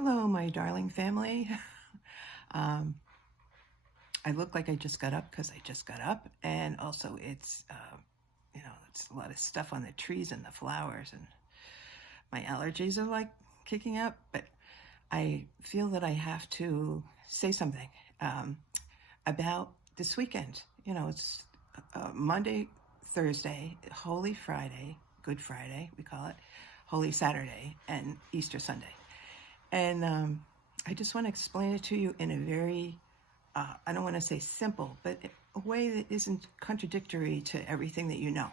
Hello, my darling family. um, I look like I just got up because I just got up, and also it's a lot of stuff on the trees and the flowers, and my allergies are like kicking up. But I feel that I have to say something um, about this weekend. It's Monday, Thursday, Holy Friday, Good Friday, we call it, Holy Saturday, and Easter Sunday. And I just want to explain it to you in a very, I don't want to say simple, but a way that isn't contradictory to everything that you know.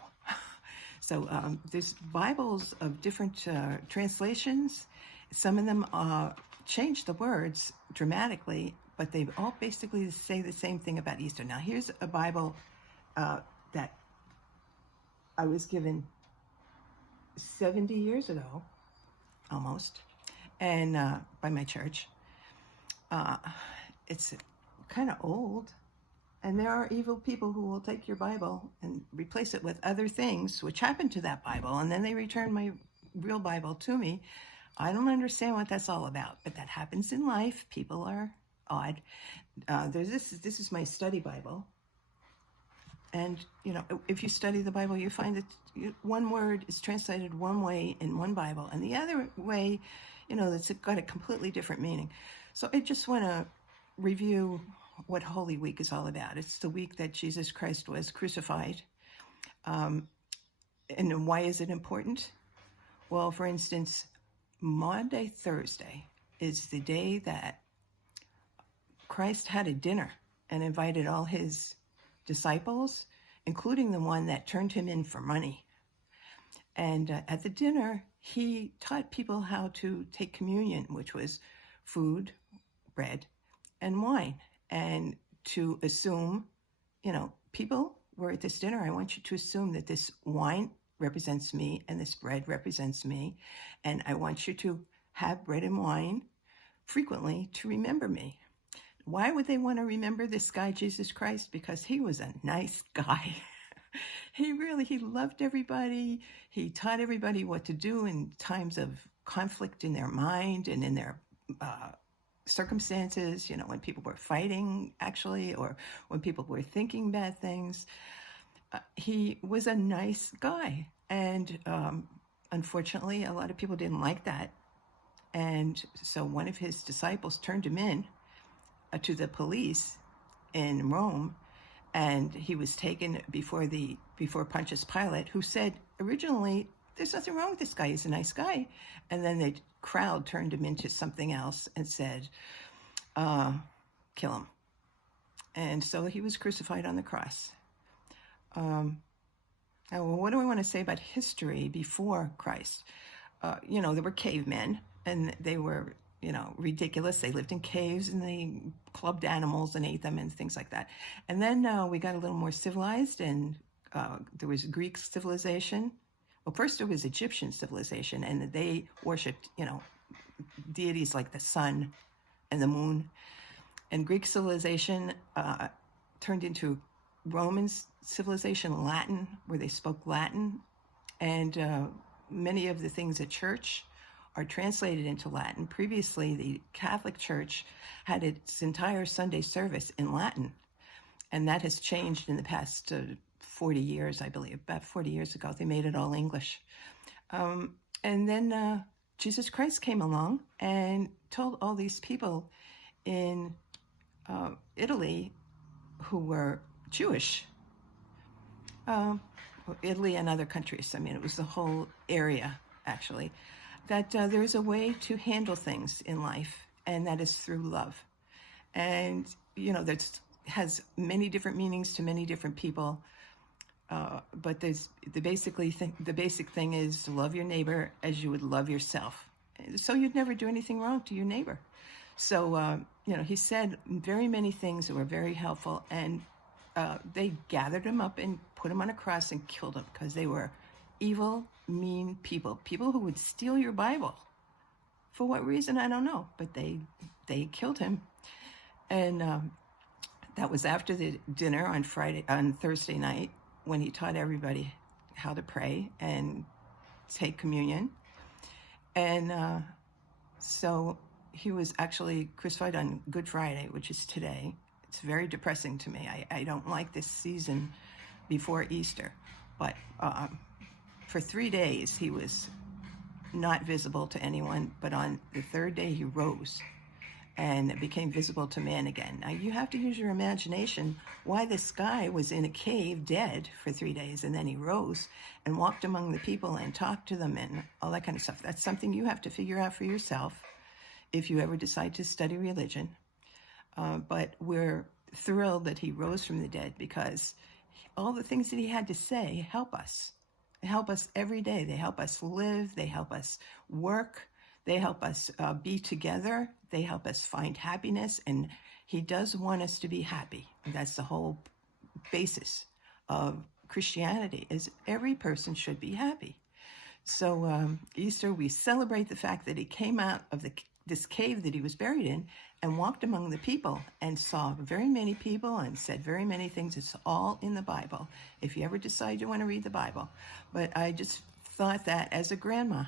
So there's Bibles of different translations. Some of them change the words dramatically, but they all basically say the same thing about Easter. Now, here's a Bible that I was given 70 years ago, almost, and by my church. It's kind of old, and there are evil people who will take your Bible and replace it with other things which happened to that Bible, and then they return my real Bible to me. I don't understand what that's all about, but that happens in life. People are odd. This is my study Bible. And, if you study the Bible, you find that one word is translated one way in one Bible, and the other way, that's got a completely different meaning. So I just want to review what Holy Week is all about. It's the week that Jesus Christ was crucified. And why is it important? Well, for instance, Maundy Thursday is the day that Christ had a dinner and invited all his disciples, including the one that turned him in for money. And at the dinner, he taught people how to take communion, which was food, bread, and wine. And to assume, people were at this dinner, I want you to assume that this wine represents me and this bread represents me. And I want you to have bread and wine frequently to remember me. Why would they want to remember this guy, Jesus Christ? Because he was a nice guy. He loved everybody. He taught everybody what to do in times of conflict in their mind and in their circumstances, when people were fighting, actually, or when people were thinking bad things. He was a nice guy. And unfortunately, a lot of people didn't like that. And so one of his disciples turned him in to the police in Rome, and he was taken before Pontius Pilate, who said originally, there's nothing wrong with this guy, he's a nice guy. And then the crowd turned him into something else and said, kill him. And so he was crucified on the cross. Now, what do I want to say about history before Christ? There were cavemen, and they were ridiculous. They lived in caves and they clubbed animals and ate them and things like that. And then we got a little more civilized, and there was Greek civilization. Well, first there was Egyptian civilization, and they worshipped, deities like the sun and the moon. And Greek civilization turned into Roman civilization, Latin, where they spoke Latin. And many of the things at church are translated into Latin. Previously, the Catholic Church had its entire Sunday service in Latin, and that has changed in the past 40 years, I believe. About 40 years ago, they made it all English. And then Jesus Christ came along and told all these people in Italy who were Jewish, Italy and other countries, it was the whole area, actually, that there is a way to handle things in life, and that is through love. And, that has many different meanings to many different people. But there's the basic thing is love your neighbor as you would love yourself. So you'd never do anything wrong to your neighbor. So, he said very many things that were very helpful, and they gathered him up and put him on a cross and killed him because they were evil, mean people who would steal your Bible. For what reason, I don't know, but they killed him. And that was after the dinner on Thursday night, when he taught everybody how to pray and take communion. And so he was actually crucified on Good Friday, which is today. It's very depressing to me. I don't like this season before Easter. But for 3 days, he was not visible to anyone. But on the third day, he rose and became visible to man again. Now, you have to use your imagination why this guy was in a cave dead for 3 days, and then he rose and walked among the people and talked to them and all that kind of stuff. That's something you have to figure out for yourself if you ever decide to study religion. But we're thrilled that he rose from the dead, because all the things that he had to say help us. They help us every day. They help us live. They help us work. They help us be together. They help us find happiness. And he does want us to be happy. And that's the whole basis of Christianity, is every person should be happy. So Easter, we celebrate the fact that he came out of this cave that he was buried in and walked among the people and saw very many people and said very many things. It's all in the Bible, if you ever decide you want to read the Bible. But I just thought that as a grandma,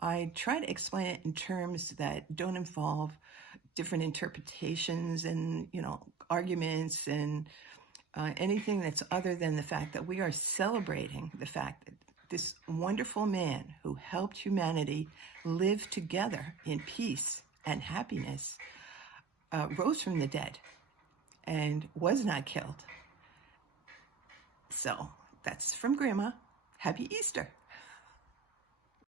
I try to explain it in terms that don't involve different interpretations and, arguments and anything that's other than the fact that we are celebrating the fact that this wonderful man who helped humanity live together in peace and happiness rose from the dead and was not killed. So that's from Grandma. Happy Easter.